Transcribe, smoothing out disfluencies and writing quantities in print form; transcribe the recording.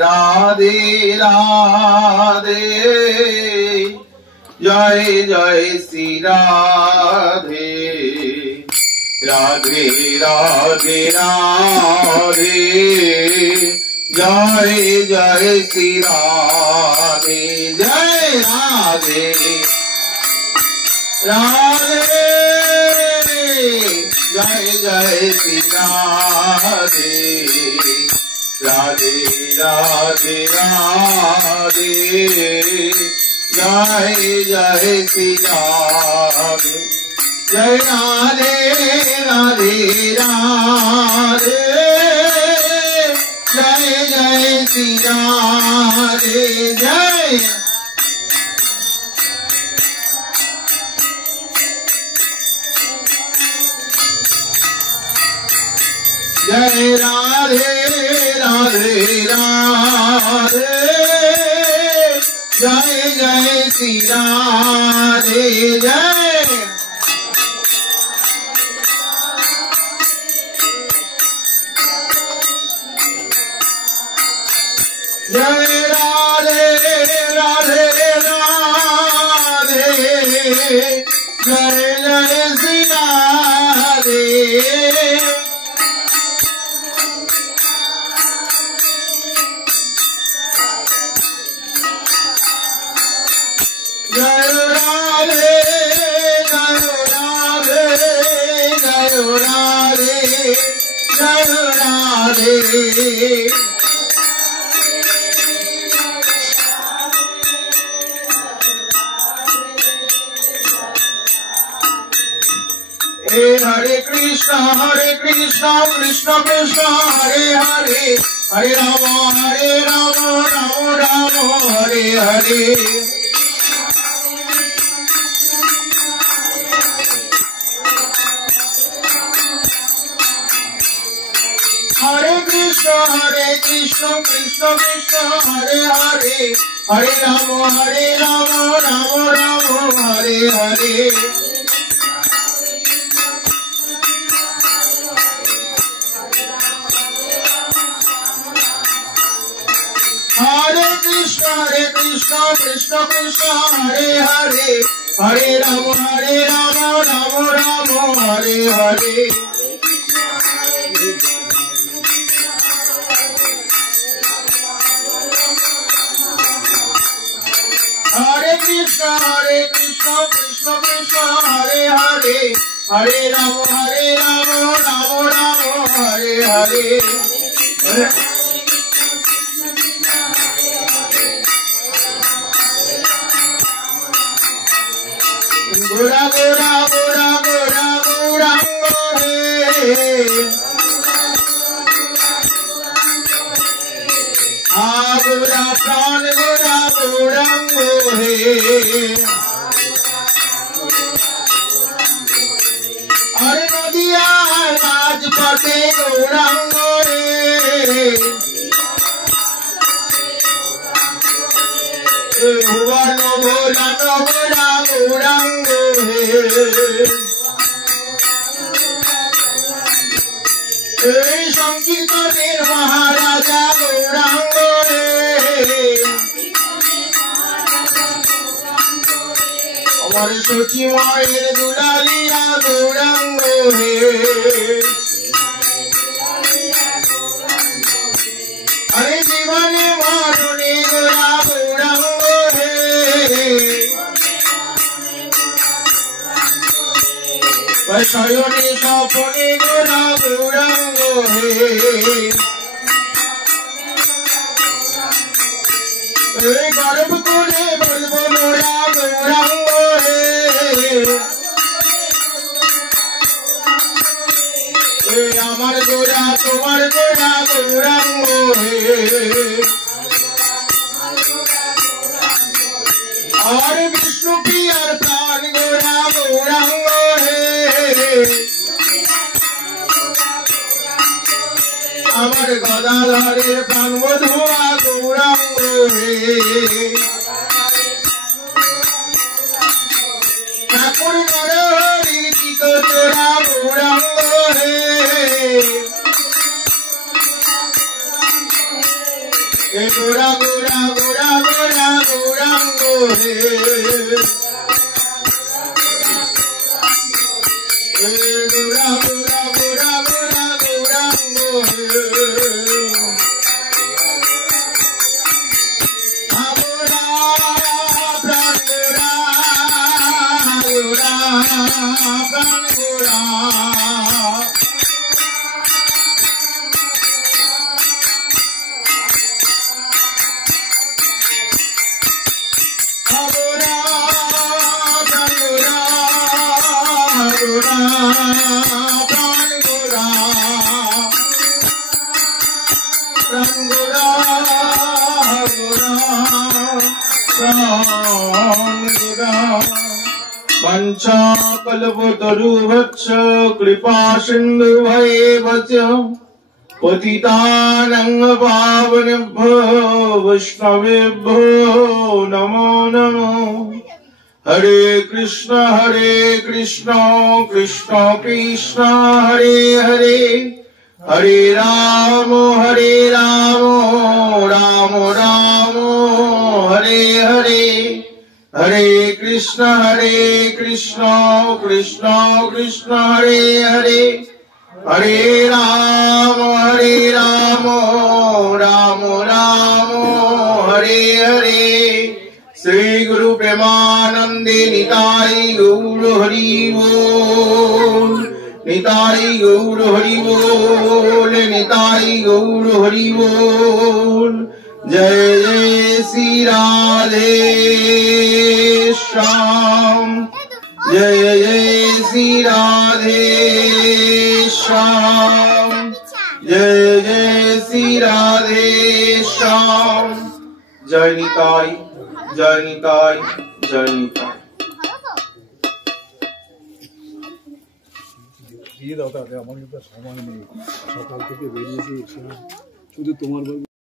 राधे राधे जय जय श्री राधे राधे राधे राधे जय जय श्री राधे जय राधे राधे जय जय श्री राधे राधे राधे राधे जय जय श्री राधे जय राधे राधे राधे जय जय श्री राधे जय जय राधे राधे राधे जय जय श्री राधे जय जय राधे राधे राधे जय जय श्री राधे जय राधे जय राधे जय राधे जय राधे हरे कृष्ण कृष्ण कृष्ण हरे हरे हरे राम राम राम हरे हरे हरे कृष्ण कृष्ण कृष्ण हरे हरे हरे राम राम राम हरे हरे हरे कृष्ण कृष्ण कृष्ण हरे हरे हरे राम राम राम हरे हरे हरे कृष्ण कृष्ण कृष्ण हरे हरे हरे राम राम हरे हरे गोरा गोरा गोरा गोरा गौरांग हे गोरा प्राण गोरा गौरांग हे अरे नदिया राजपथे गौरांग हे भुवन भोला गोरा गौरांग हे संकीर्तনের महाराजा गौरांग আমার সখী মায়ের দুলালিয়া গৌরাঙ্গ হে আরে জীবনে মরণে গোরা গৌরাঙ্গ হে শয়নে স্বপনে গোরা গৌরাঙ্গ হে গর্ব করে বলবো গোরা গৌরাঙ্গ হে আমার গোরা তোমার গোরা গৌরাঙ্গ হে আর বিষ্ণু প্রিয়ার প্রাণ গোরা গৌরাঙ্গ হে আমার গদাধরের প্রাণ বধুয়া গৌরাঙ্গ হে ঠাকুর নরহরি চিত তোরা গৌরাঙ্গ হে हे गोरा गोरा गोरा गोरा गौरांगो हे गोरा गोरा गोरा गोरा गौरांगो हे गोरा प्राण गोरा गोरा प्राण गोरा वंचाकल्पतरुवच्च कृपा सिन्धुभैव च पतितानां पावनेभ्यो वैष्णवेभ्यो नमो नमः। हरे कृष्ण कृष्ण कृष्ण हरे हरे हरे राम राम राम हरे हरे हरे कृष्ण कृष्ण कृष्ण हरे हरे हरे राम राम राम हरे हरे। श्री गुरु प्रेमानंदे निताई गौर हरि बोल निताई गौर हरि बोल निताई गौर हरि बोल। जय जय श्री राधे श्याम जय जय श्री राधे श्याम जय जय श्री राधे श्याम। जय निताई जय निताई जय निताई। দিয়ে দাও তাতে আমার কিন্তু সময় নেই সকাল থেকে বেরিয়েছি শুধু তোমার